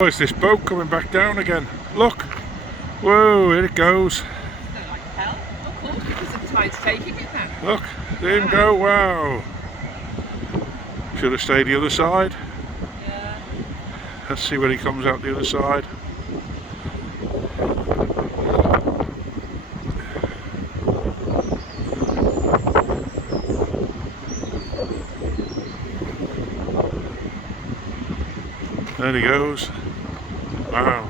Oh, it's this boat coming back down again. Look. Whoa, here it goes. It's like hell. Of course, because the tide's taking it then. Look, there him go. Wow. Should have stayed the other side. Yeah. Let's see when he comes out the other side. There he goes. Wow.